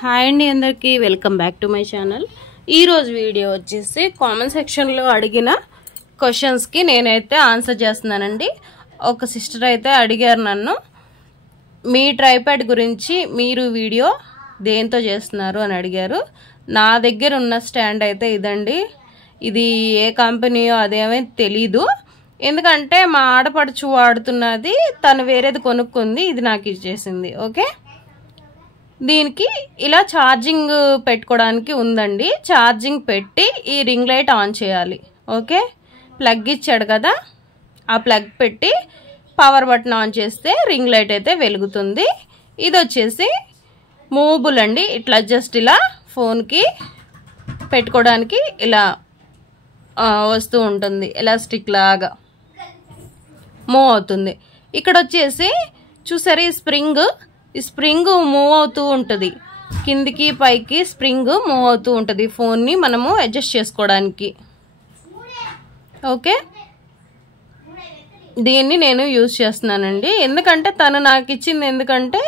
Hi అండి అందరికీ welcome back to my channel. ఈరోజు వీడియో వచ్చేసి కామెంట్ సెక్షన్లో అడిగిన క్వశ్చన్స్కి నేనైతే ఆన్సర్ చేస్తున్నానండి. ఒక సిస్టర్ అయితే అడిగారు నన్ను, మీ ట్రైపాడ్ గురించి మీరు వీడియో దేంతో చేస్తున్నారు అని అడిగారు. నా దగ్గర ఉన్న స్టాండ్ అయితే ఇదండి. ఇది ఏ కంపెనీయో అదేమీ తెలీదు, ఎందుకంటే మా ఆడపడుచు వాడుతున్నది, తను వేరేది కొనుక్కుంది, ఇది నాకు ఇచ్చేసింది. ఓకే, దీనికి ఇలా ఛార్జింగ్ పెట్టుకోవడానికి ఉందండి. ఛార్జింగ్ పెట్టి ఈ రింగ్ లైట్ ఆన్ చేయాలి. ఓకే, ప్లగ్ ఇచ్చాడు కదా, ఆ ప్లగ్ పెట్టి పవర్ బటన్ ఆన్ చేస్తే రింగ్ లైట్ అయితే వెలుగుతుంది. ఇది వచ్చేసి మూవబుల్ అండి. ఇట్లా జస్ట్ ఇలా ఫోన్కి పెట్టుకోవడానికి ఇలా వస్తూ ఉంటుంది, ఎలాస్టిక్ లాగా మూవ్ అవుతుంది. ఇక్కడ వచ్చేసి చూసారు, ఈ స్ప్రింగ్ మూవ్ అవుతూ ఉంటుంది, కిందికి పైకి స్ప్రింగ్ మూవ్ అవుతూ ఉంటుంది ఫోన్ని మనము అడ్జస్ట్ చేసుకోవడానికి. ఓకే, దీన్ని నేను యూజ్ చేస్తున్నానండి. ఎందుకంటే తను నాకు ఇచ్చింది, ఎందుకంటే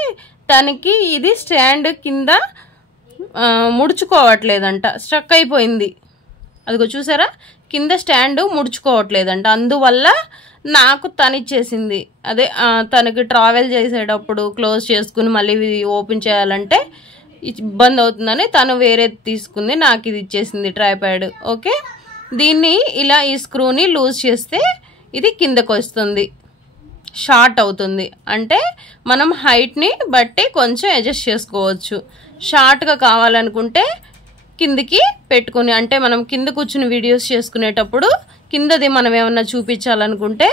తనకి ఇది స్టాండ్ కింద ముడుచుకోవట్లేదంట, స్ట్రక్ అయిపోయింది. అదిగో చూసారా, కింద స్టాండ్ ముడుచుకోవట్లేదంట. అందువల్ల నాకు తనిచ్చేసింది. అదే తనకి ట్రావెల్ చేసేటప్పుడు క్లోజ్ చేసుకుని మళ్ళీ ఓపెన్ చేయాలంటే ఇబ్బంది అవుతుందని తను వేరేది తీసుకుంది, నాకు ఇది ఇచ్చేసింది ట్రైపాడ్. ఓకే, దీన్ని ఇలా ఈ స్క్రూని లూజ్ చేస్తే ఇది కిందకు వస్తుంది, షార్ట్ అవుతుంది. అంటే మనం హైట్ని బట్టి కొంచెం అడ్జస్ట్ చేసుకోవచ్చు. షార్ట్గా కావాలనుకుంటే కిందికి పెట్టుకుని, అంటే మనం కింద కూర్చుని వీడియోస్ చేసుకునేటప్పుడు కిందది మనం ఏమన్నా చూపించాలనుకుంటే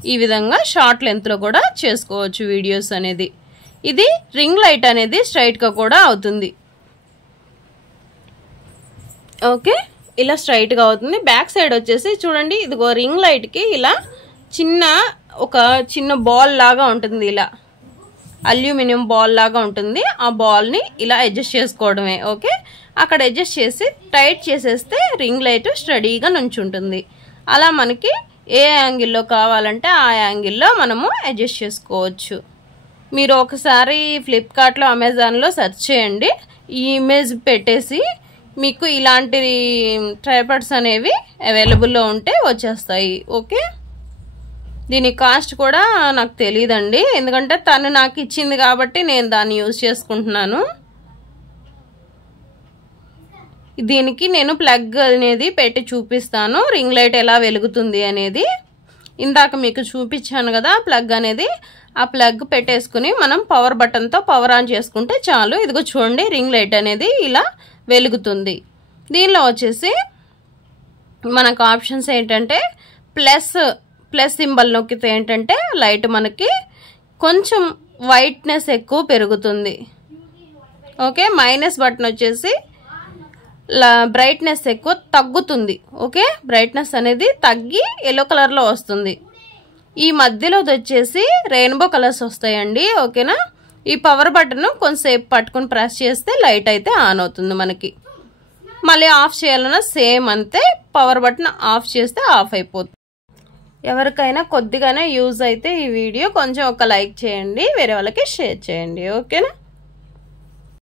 ఈ విధంగా షార్ట్ లెంత్లో కూడా చేసుకోవచ్చు వీడియోస్ అనేది. ఇది రింగ్ లైట్ అనేది స్ట్రైట్గా కూడా అవుతుంది. ఓకే, ఇలా స్ట్రైట్గా అవుతుంది. బ్యాక్ సైడ్ వచ్చేసి చూడండి, ఇదిగో రింగ్ లైట్కి ఇలా ఒక చిన్న బాల్ లాగా ఉంటుంది, ఇలా అల్యూమినియం బాల్ లాగా ఉంటుంది. ఆ బాల్ని ఇలా అడ్జస్ట్ చేసుకోవడమే. ఓకే, అక్కడ అడ్జస్ట్ చేసి టైట్ చేసేస్తే రింగ్ లైట్ స్టడీగా నుంచుంటుంది. అలా మనకి ఏ యాంగిల్లో కావాలంటే ఆ యాంగిల్లో మనము అడ్జస్ట్ చేసుకోవచ్చు. మీరు ఒకసారి ఫ్లిప్కార్ట్లో, అమెజాన్లో సెర్చ్ చేయండి, ఈ ఇమేజ్ పెట్టేసి మీకు ఇలాంటి ట్రైపాడ్స్ అనేవి అవైలబుల్లో ఉంటే వచ్చేస్తాయి. ఓకే, దీని కాస్ట్ కూడా నాకు తెలియదండి, ఎందుకంటే తను నాకు ఇచ్చింది కాబట్టి నేను దాన్ని యూజ్ చేసుకుంటున్నాను. దీనికి నేను ప్లగ్ అనేది పెట్టి చూపిస్తాను, రింగ్ లైట్ ఎలా వెలుగుతుంది అనేది. ఇందాక మీకు చూపించాను కదా ప్లగ్ అనేది, ఆ ప్లగ్ పెట్టేసుకుని మనం పవర్ బటన్తో పవర్ ఆన్ చేసుకుంటే చాలు. ఇదిగో చూడండి, రింగ్ లైట్ అనేది ఇలా వెలుగుతుంది. దీనిలో వచ్చేసి మనకు ఆప్షన్స్ ఏంటంటే ప్లస్ సింబల్ నొక్కితే ఏంటంటే లైట్ మనకి కొంచెం వైట్నెస్ ఎక్కువ పెరుగుతుంది. ఓకే, మైనస్ బటన్ వచ్చేసి బ్రైట్నెస్ ఎక్కువ తగ్గుతుంది. ఓకే, బ్రైట్నెస్ అనేది తగ్గి ఎల్లో కలర్లో వస్తుంది. ఈ మధ్యలో వచ్చేసి రెయిన్బో కలర్స్ వస్తాయండి. ఓకేనా, ఈ పవర్ బటన్ కొంచెంసేపు పట్టుకుని ప్రెస్ చేస్తే లైట్ అయితే ఆన్ అవుతుంది మనకి. మళ్ళీ ఆఫ్ చేయాలన్నా సేమ్ అంతే, పవర్ బటన్ ఆఫ్ చేస్తే ఆఫ్ అయిపోతుంది. ఎవరికైనా కొద్దిగానే యూజ్ అయితే ఈ వీడియో కొంచెం ఒక లైక్ చేయండి, వేరే వాళ్ళకి షేర్ చేయండి. ఓకేనా.